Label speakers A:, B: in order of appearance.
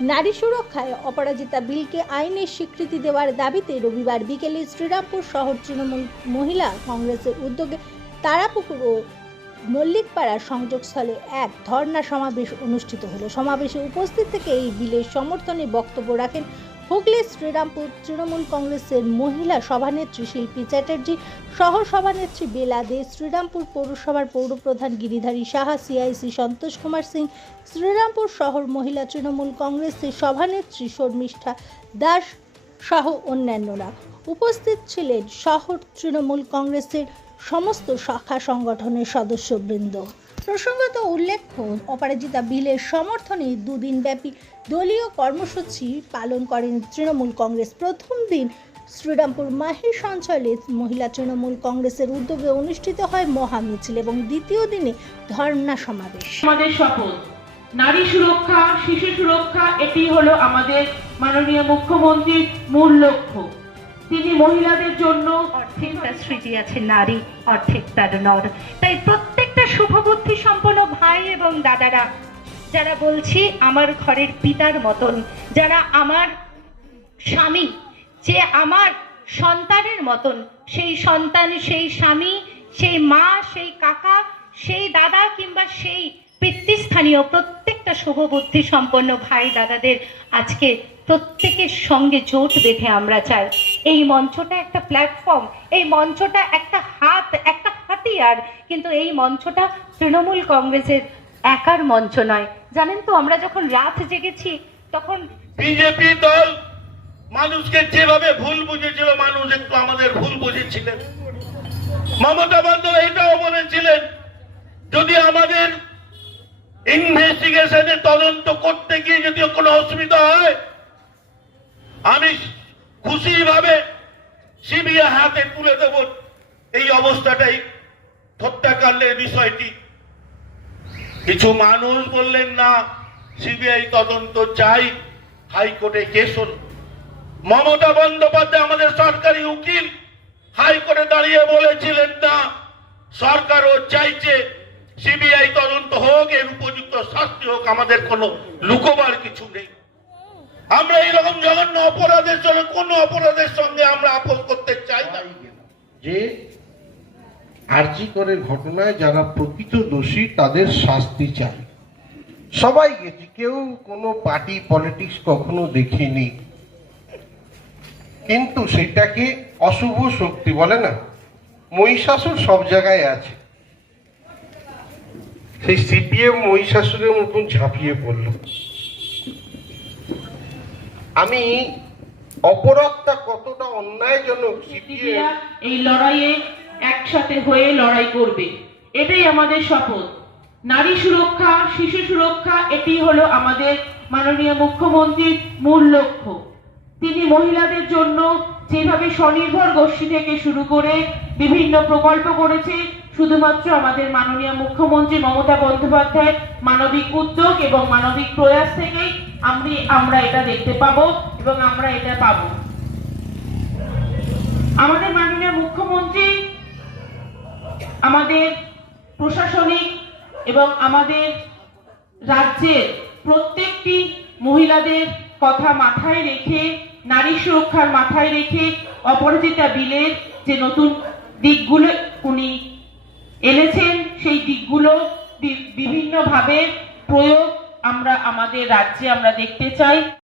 A: নারী সুরক্ষায় অপরাজিতা বিলকে আইনের স্বীকৃতি দেওয়ার দাবিতে রবিবার বিকেলে শ্রীরামপুর শহর তৃণমূল মহিলা কংগ্রেসের উদ্যোগে তারাপুকুর ও মল্লিকপাড়া সংযোগস্থলে এক ধর্ণা সমাবেশ অনুষ্ঠিত হলো। সমাবেশে উপস্থিত থেকে এই বিলের সমর্থনে বক্তব্য রাখেন হুগলি, শ্রীরামপুর তৃণমূল কংগ্রেসের মহিলা সভানেত্রী শিল্পী চ্যাটার্জি সহ সভানেত্রী বেলা দে, শ্রীরামপুর পৌরসভার পৌরপ্রধান গিরিধারী সাহা, সিআইসি সন্তোষ কুমার সিং, শ্রীরামপুর শহর মহিলা তৃণমূল কংগ্রেসের সভানেত্রী শর্মিষ্ঠা দাস সহ অন্যান্যরা উপস্থিত ছিলেন শহর তৃণমূল কংগ্রেসের সমস্ত শাখা সংগঠনের সদস্যবৃন্দ। প্রসঙ্গত উল্লেখ্য অপরাজিতা বিলের সমর্থনে দুদিনব্যাপী দলীয় কর্মসূচি পালন করেন তৃণমূল কংগ্রেস। প্রথম দিন শ্রীরামপুর মাহির অঞ্চলে মহিলা তৃণমূল কংগ্রেসের উদ্যোগে অনুষ্ঠিত হয় মহা মিছিল এবং দ্বিতীয় দিনে ধর্ণা সমাবেশ।
B: আমাদের শপথ নারী সুরক্ষা শিশু সুরক্ষা এটি হলো আমাদের মাননীয় মুখ্যমন্ত্রীর মূল লক্ষ্য। তিনি মহিলাদের জন্য
C: অর্ধেক তার স্মৃতি আছে নারী অর্ধেক তার নর। তাই প্রত্যেকটা শুভবুদ্ধি সম্পন্ন ভাই এবং দাদারা, যারা বলছি আমার ঘরের পিতার মতন, যারা আমার স্বামী, যে আমার সন্তানের মতন, সেই সন্তান, সেই স্বামী, সেই মা, সেই কাকা, সেই দাদা কিংবা সেই পিতৃস্থানীয় প্রত্যেকটা শুভবুদ্ধি সম্পন্ন ভাই দাদাদের আজকে প্রত্যেকের সঙ্গে জোট বেঁধে আমরা চাই। এই মঞ্চটা একটা প্ল্যাটফর্ম এই মঞ্চটা একটা হাত, একটা হাতিয়ার কিন্তু এই মঞ্চটা তৃণমূল কংগ্রেসের একার মঞ্চ নয়। জানেন তো, আমরা যখন রাত জেগেছি, তখন
D: বিজেপি দল মানুষকে যেভাবে ভুল বুঝেছিল, মানুষ একটু আমাদের ভুল বুঝেছিলেন। মমতা বন্দ্যোপাধ্যায় এটাও বলেছিলেন, যদি আমাদের ইনভেস্টিগেশনে তদন্ত করতে গিয়ে যদি কোনো অসুবিধা হয়, আমি খুশি ভাবে সিবিআই হাতে তুলে দেব। এই অবস্থাটাই হত্যাকাণ্ডের বিষয়টি। কিছু মানুষ বললেন, না, সিবিআই তদন্ত চাই। হাইকোর্টে কেস হল। মমতা বন্দ্যোপাধ্যায়, আমাদের সরকারি উকিল, হাইকোর্টে দাঁড়িয়ে বলেছিলেন, না, সরকারও চাইছে সিবিআই তদন্ত হোক, এর উপযুক্ত শাস্তি হোক, আমাদের কোনো লুকোবার কিছু নেই। আমরা এরকম জঘন্য অপরাধের জন্য কোনো অপরাধের সঙ্গে আমরা আপোষ করতে চাই না।
E: যে আরজি করে ঘটনায় যারা প্রকৃত দোষী, তাদের শাস্তি চাই। সবাই গেছি, কেউ কোনো পার্টি পলিটিক্স কখনো দেখিনি। কিন্তু সেটাকে অশুভ শক্তি বলে না, মহিষাসুর সব জায়গায় আছে। সেই সিপিএম মহিষাসুরের মতন ঝাঁপিয়ে পড়ল। আমি অপরাধটা কতটা অন্যায়জনক, সিপিএম
B: এই লড়াইয়ে একসাথে হয়ে লড়াই করবে। এটাই আমাদের শপথ। নারী সুরক্ষা, শিশু সুরক্ষা, এটি হলো আমাদের মাননীয় মুখ্যমন্ত্রীর মূল লক্ষ্য। তিনি মহিলাদের জন্য যেভাবে স্বনির্ভর গোষ্ঠী থেকে শুরু করে বিভিন্ন প্রকল্প করেছে, শুধুমাত্র আমাদের মাননীয় মুখ্যমন্ত্রী মমতা বন্দ্যোপাধ্যায়ের মানবিক উদ্যোগ এবং মানবিক প্রয়াস থেকেই আমি, আমরা এটা দেখতে পাবো এবং আমরা এটা পাবো। আমাদের মাননীয় মুখ্যমন্ত্রী আমাদের প্রশাসনিক এবং আমাদের রাজ্যের প্রত্যেকটি মহিলাদের কথা মাথায় রেখে, নারী সুরক্ষার মাথায় রেখে অপরাজিতা বিলের যে নতুন দিকগুলো উনি এনেছেন, সেই দিকগুলো বিভিন্নভাবে প্রয়োগ আমরা আমাদের রাজ্যে আমরা দেখতে চাই।